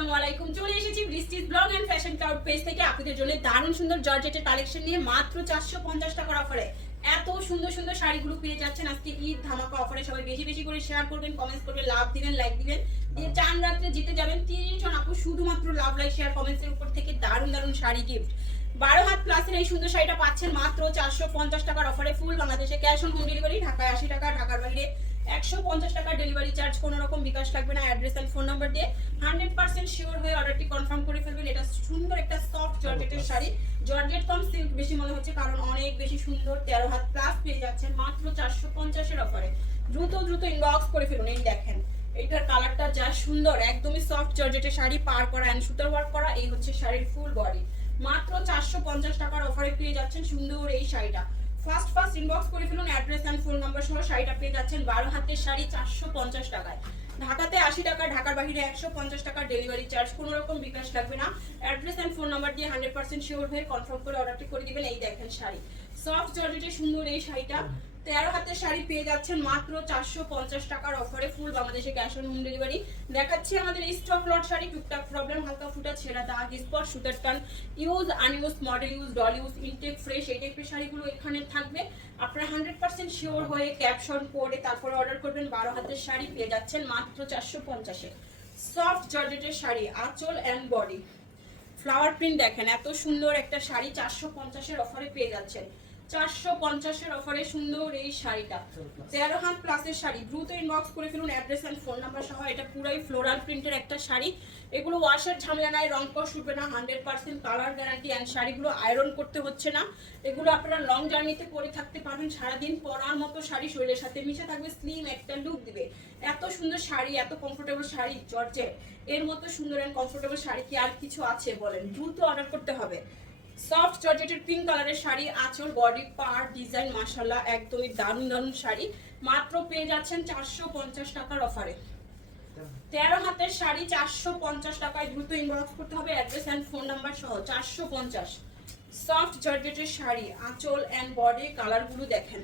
আসসালামু আলাইকুম। চলে এসেছি Brishti's blog and fashion cloud page থেকে আপনাদের জন্য দারুণ সুন্দর জর্জেটের কালেকশন নিয়ে মাত্র 450 টাকার অফারে এত সুন্দর সুন্দর শাড়িগুলো পেয়ে যাচ্ছেন আজকে ঈদ ধামাকা অফারে। সবাই বেশি বেশি করে শেয়ার করবেন, কমেন্টস করবেন, লাভ দিবেন, লাইক দিবেন। দিয়ে চান রাত্রে জিতে যাবেন 30 জন আপু শুধুমাত্র লাভ, লাইক, শেয়ার, কমেন্টস এর উপর থেকে দারুণ দারুণ শাড়ি গিফট। 12 হাত প্লাসের এই সুন্দর শাড়িটা পাচ্ছেন মাত্র 450 টাকার অফারে। ফুল বাংলাদেশে ক্যাশ অন হোম ডেলিভারি, ঢাকায় 80 টাকা, ঢাকার বাইরে 150 টাকা ডেলিভারি চার্জ, কোনো রকম বিকাশ লাগবে না। অ্যাড্রেস এন্ড ফোন নাম্বার দিয়ে 100% শিওর হয়ে অর্ডারটি কনফার্ম করে ফেলবেন। এটা সুন্দর একটা সফট জর্জেটের শাড়ি, জর্জেট কম সিল্ক বেশি মনে হচ্ছে কারণ অনেক বেশি সুন্দর। 13 হাত প্লাস পেয়ে যাচ্ছেন মাত্র 450 এর অফারে। দ্রুত দ্রুত ইনবক্স করে ফেলুন। এই দেখেন এটার কালারটা যা সুন্দর, একদমই সফট জর্জেটের শাড়ি, পার করা এন্ড সুতার ওয়ার্ক করা। এই হচ্ছে শাড়ির ফুল বডি। মাত্র 450 টাকার অফারে পেয়ে যাচ্ছেন সুন্দর এই শাড়িটা। ফার্স্ট ইনবক্স করে ফেলুন অ্যাড্রেস এন্ড ফোন নাম্বার সহ। শাড়িটা পেয়ে যাচ্ছেন 12 হাতের শাড়ি 450 টাকায়, ঢাকাতে 80 টাকা, ঢাকার বাইরে 150 টাকা ডেলিভারি চার্জ, কোনো রকম বিকাশ লাগবে না। অ্যাড্রেস এন্ড ফোন নাম্বার দিয়ে 100% শিওর হয়ে কনফার্ম করে অর্ডারটি করে দিবেন। এই দেখেন শাড়ি, সফট জর্জেটের সুন্দর এই শাড়িটা 13 হাতের শাড়ি পেয়ে যাচ্ছেন মাত্র 450 টাকার অফারে। ফুল বাংলাদেশে ক্যাশ অন হোম ডেলিভারি। দেখাচ্ছি আমাদের স্টক লট শাড়ি। টুকটাক প্রবলেম, হালকা ফুটা, ছেঁড়া, দাগ, স্পট, সুতার টান, use unused, model use, doll use, intact, fresh, এই টাইপের শাড়িগুলো এখানে থাকবে। আপনারা 100% শিওর হয়ে ক্যাপশন করে তারপরে অর্ডার করবেন। 12 হাতের শাড়ি পেয়ে যাচ্ছেন মাত্র 450 এ। সফট জর্জেটের শাড়ি, আঁচল এন্ড বডি, ফ্লাওয়ার প্রিন্ট দেখেন এত সুন্দর একটা শাড়ি 450 এর অফারে পেয়ে যাচ্ছেন। 450 এর অফারে সুন্দর এই শাড়িটা 13 হাত প্লাসের শাড়ি। দ্রুত ইনবক্স করে ফেলুন অ্যাড্রেস এন্ড ফোন নাম্বার সহ। এটা পুরাই ফ্লোরাল প্রিন্টের একটা শাড়ি। এগুলো ওয়াশের ঝামেলা নাই, রং কষ উঠবে না, 100% কালার গ্যারান্টি এন্ড শাড়িগুলো আয়রন করতে হচ্ছে না। এগুলো আপনারা লং জার্নিতে পরে থাকতে পারবেন, সারাদিন পরার মতো শাড়ি, শরীরের সাথে মিশে থাকবে, স্লিম একটা লুক দিবে। এত সুন্দর শাড়ি, এত কমফোর্টেবল শাড়ি জর্জেট, এর মতো সুন্দর এন্ড কমফোর্টেবল শাড়ি কি আর কিছু আছে বলেন? দ্রুত অর্ডার করতে হবে। সফট জর্জেটের পিঙ্ক কালারের শাড়ি, আঁচল, বডি, পার, ডিজাইন, মাশাআল্লাহ একদমই দারুণ দারুণ শাড়ি। মাত্র পেয়ে যাচ্ছেন 450 টাকার অফারে। 13 হাতের শাড়ি 450 টাকায়। দ্রুত ইনবক্স করতে হবে অ্যাড্রেস এন্ড ফোন নাম্বার সহ। 450 সফট জর্জেটের শাড়ি, আঁচল এন্ড বডি, কালারগুলো দেখেন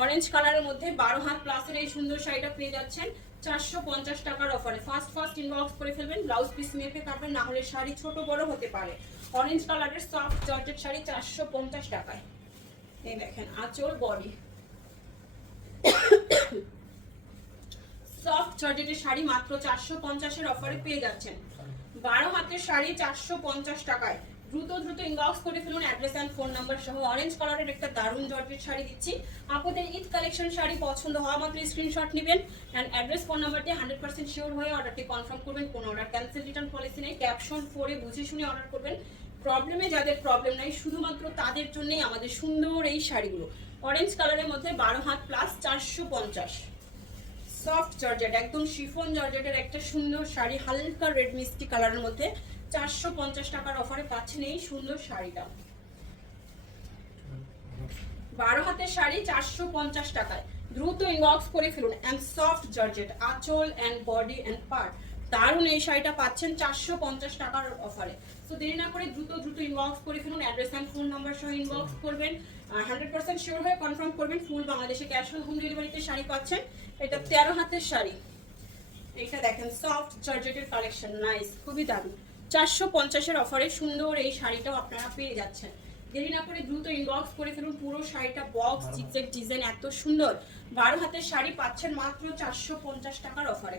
অরেঞ্জ কালারের মধ্যে 12 হাত প্লাসের এই সুন্দর শাড়িটা পেয়ে যাচ্ছেন 450 টাকার অফারে। ফার্স্ট ইনবক্স করে ফেলবেন। ব্লাউজ পিস মেপে কাটবেন, না হলে শাড়ি ছোট বড় হতে পারে। অরেঞ্জ কালারের সফট জর্জেট শাড়ি 450 টাকায়। এই দেখেন আঁচল, বডি, সফট জর্জেটের শাড়ি মাত্র 450 এর অফারে পেয়ে যাচ্ছেন। 12 হাতের শাড়ি 450 টাকায়। দ্রুত দ্রুত ইনবক্স করে ফেলুন অ্যাড্রেস এন্ড ফোন নাম্বার সহ। অরেঞ্জ কালারের একটা দারুণ জর্জেট শাড়ি দিচ্ছি। আপনাদের ঈদ কালেকশন শাড়ি পছন্দ হওয়া মাত্র স্ক্রিনশট নেবেন এন্ড অ্যাড্রেস ফোন নাম্বার দিয়ে 100% শিওর হয়ে অর্ডারটি কনফার্ম করবেন। কোনো অর্ডার ক্যান্সেল, রিটার্ন পলিসি নেই। ক্যাপশন পড়ে বুঝে শুনে অর্ডার করবেন। প্রবলেমে যাদের প্রবলেম নাই শুধুমাত্র তাদের জন্যই আমাদের সুন্দর এই শাড়িগুলো। অরেঞ্জ কালারের মধ্যে 12 হাত প্লাস 450 সফট জর্জেট, একদম শিফন জর্জেটের একটা সুন্দর শাড়ি, হালকা রেড মিষ্টি কালারের মধ্যে 450 টাকার অফারে পাচ্ছেন এই সুন্দর শাড়িটা। 12 হাতের শাড়ি 450 টাকায়। দ্রুত ইনবক্স করে ফেলুন। এন্ড সফট জর্জেট, আঁচল এন্ড বডি এন্ড পার্ট, দারুণ এই শাড়িটা পাচ্ছেন 450 টাকার অফারে। তো দেরি না করে দ্রুত দ্রুত ইনবক্স করে ফেলুন। অ্যাড্রেস এন্ড ফোন নাম্বার সহ ইনবক্স করবেন। 100% শিওর হয়ে কনফার্ম করবেন। ফুল বাংলাদেশে ক্যাশ অন হোম ডেলিভারিতে শাড়ি পাচ্ছেন। এটা 13 হাতের শাড়ি। এটা দেখেন সফট জর্জেটের কালেকশন, নাইস, খুবই দারুণ। 450 এর অফারে সুন্দর এই শাড়িটাও আপনারা পেয়ে যাচ্ছেন। দেরি না করে দ্রুত ইনবক্স করে ফেলুন। পুরো শাড়িটা বক্স জিগজ্যাগ ডিজাইন এত সুন্দর। 12 হাতের শাড়ি পাচ্ছেন মাত্র 450 টাকার অফারে।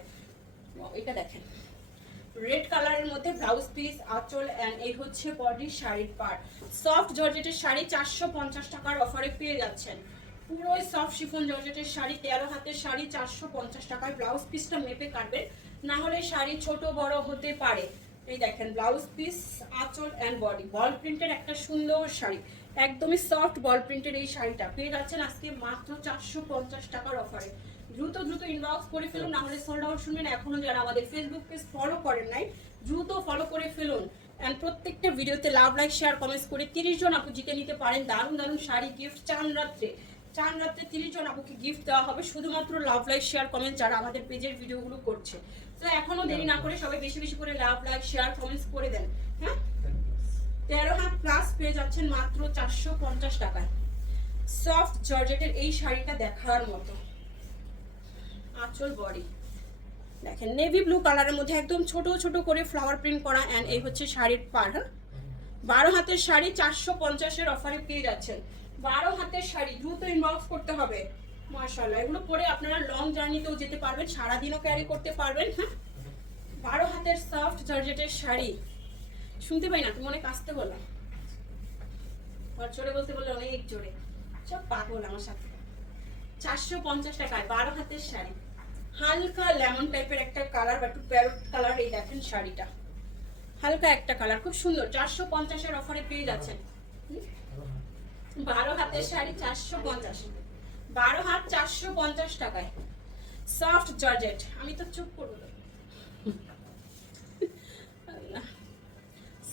এটা দেখেন রেড কালারের মধ্যে ব্লাউজ পিস, আঁচল এন্ড এই হচ্ছে বডি, শাড়ির পার্ট। সফট জর্জেটের শাড়ি 450 টাকার অফারে পেয়ে যাচ্ছেন। পুরো সফট শিফন জর্জেটের শাড়ি, 13 হাতের শাড়ি 450 টাকায়। ব্লাউজ পিসটা মেপে কাটবেন, না হলে শাড়ি ছোট বড় হতে পারে। এই দেখেন ব্লাউজ পিস, আঁচল এন্ড বডি, বল প্রিন্টের একটা সুন্দর শাড়ি, একদমই সফট বল প্রিন্টের এই শাড়িটা পেয়ে যাচ্ছেন আজকে মাত্র 450 টাকার অফারে। দ্রুত দ্রুত ইনবক্স করে ফেলুন, না হলে সোল্ড আউট শুনবেন। এখনো যারা আমাদের ফেসবুক পেজ ফলো করেন নাই দ্রুত ফলো করে ফেলুন। এন্ড প্রত্যেকটা ভিডিওতে লাভ, লাইক, শেয়ার, কমেন্টস করে 30 জন আপু জিতে নিতে পারেন দারুণ দারুণ শাড়ি গিফট। চান রাত্রে 30 জন আপুকে গিফট দেওয়া হবে শুধুমাত্র লাভ, লাইক, শেয়ার, কমেন্ট যারা আমাদের পেজের ভিডিওগুলো করছে। তো এখনো দেরি না করে সবাই বেশি বেশি করে লাভ, লাইক, শেয়ার, কমেন্টস করে দেন। হ্যাঁ, 13 হাত প্লাস পেয়ে যাচ্ছেন মাত্র 450 টাকায়। সফট জর্জেটের এই শাড়িটা দেখার মতো, আঁচল, বডি, দেখেন নেভি ব্লু কালারের মধ্যে একদম ছোট ছোট করে ফ্লাওয়ার প্রিন্ট করা, অ্যান্ড এই হচ্ছে শাড়ির পাড়। হ্যাঁ, 12 হাতের শাড়ি 450-এর অফারে পেয়ে যাচ্ছেন। 12 হাতের শাড়ি দ্রুত ইনবক্স করতে হবে। মাশাআল্লাহ, এগুলো পরে আপনারা লং জার্নিতেও যেতে পারবেন, সারাদিনও ক্যারি করতে পারবেন। হ্যাঁ, 12 হাতের সফট জর্জেটের শাড়ি। শুনতে পাই না, তুমি অনেক আসতে বললাম, আর জোরে বলতে বললে অনেক জোরে, সব পাগল আমার সাথে। 450 টাকায় 12 হাতের শাড়ি, হালকা লেমন টাইপের একটা কালার বা একটু প্যারট কালার। এই দেখেন শাড়িটা হালকা একটা কালার, খুব সুন্দর। 450-এর অফারে পেয়ে যাচ্ছেন। 12 হাতের শাড়ি 450, 12 হাত 450 টাকায় সফট জর্জেট। আমি তো চুপ করবো,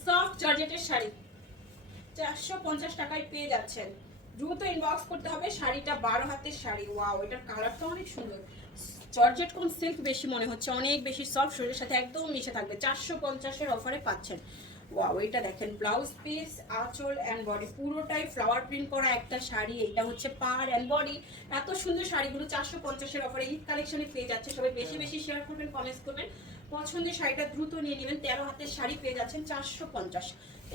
সফট জর্জেটের শাড়ি 450 টাকায় পেয়ে যাচ্ছেন। দ্রুত ইনবক্স করতে হবে। শাড়িটা 12 হাতের শাড়ি। ওয়াও, এটার কালারটা অনেক সুন্দর। জর্জেট কোন সিল্ক বেশি মনে হচ্ছে, অনেক বেশি সফট, শরীরের সাথে একদম মিশে থাকবে। 450-এর অফারে পাচ্ছেন। ওয়াও, এটা দেখেন ব্লাউজ পিস, আঁচল অ্যান্ড বডি পুরোটাই ফ্লাওয়ার প্রিন্ট করা একটা শাড়ি। এটা হচ্ছে পাড় অ্যান্ড বডি। এত সুন্দর শাড়িগুলো 450-এর অফারে ঈদ কালেকশনে পেয়ে যাচ্ছে। সবাই বেশি বেশি শেয়ার করবেন, কমেন্টস করবেন, পছন্দের শাড়িটা দ্রুত নিয়ে নেবেন। 13 হাতের শাড়ি পেয়ে যাচ্ছেন 450।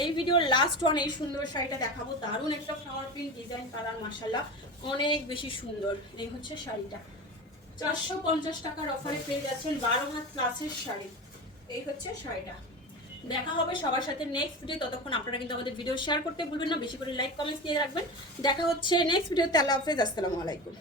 এই ভিডিওর লাস্ট ওয়ান এই সুন্দর শাড়িটা দেখাবো, দারুণ একটা ফ্লাওয়ার প্রিন্ট ডিজাইন কালার, মাশাআল্লাহ অনেক বেশি সুন্দর। এই হচ্ছে শাড়িটা 450 টাকার অফারে পেয়ে যাচ্ছেন। 12 হাত প্লাসের শাড়ি। এই হচ্ছে শাড়িটা। দেখা হবে সবার সাথে নেক্সট ভিডিও। ততক্ষণ আপনারা কিন্তু আমাদের ভিডিও শেয়ার করতে ভুলবেন না, বেশি করে লাইক কমেন্টস দিয়ে রাখবেন। দেখা হচ্ছে নেক্সট ভিডিওতে। আল্লাহ হাফেজ, আসসালামু আলাইকুম।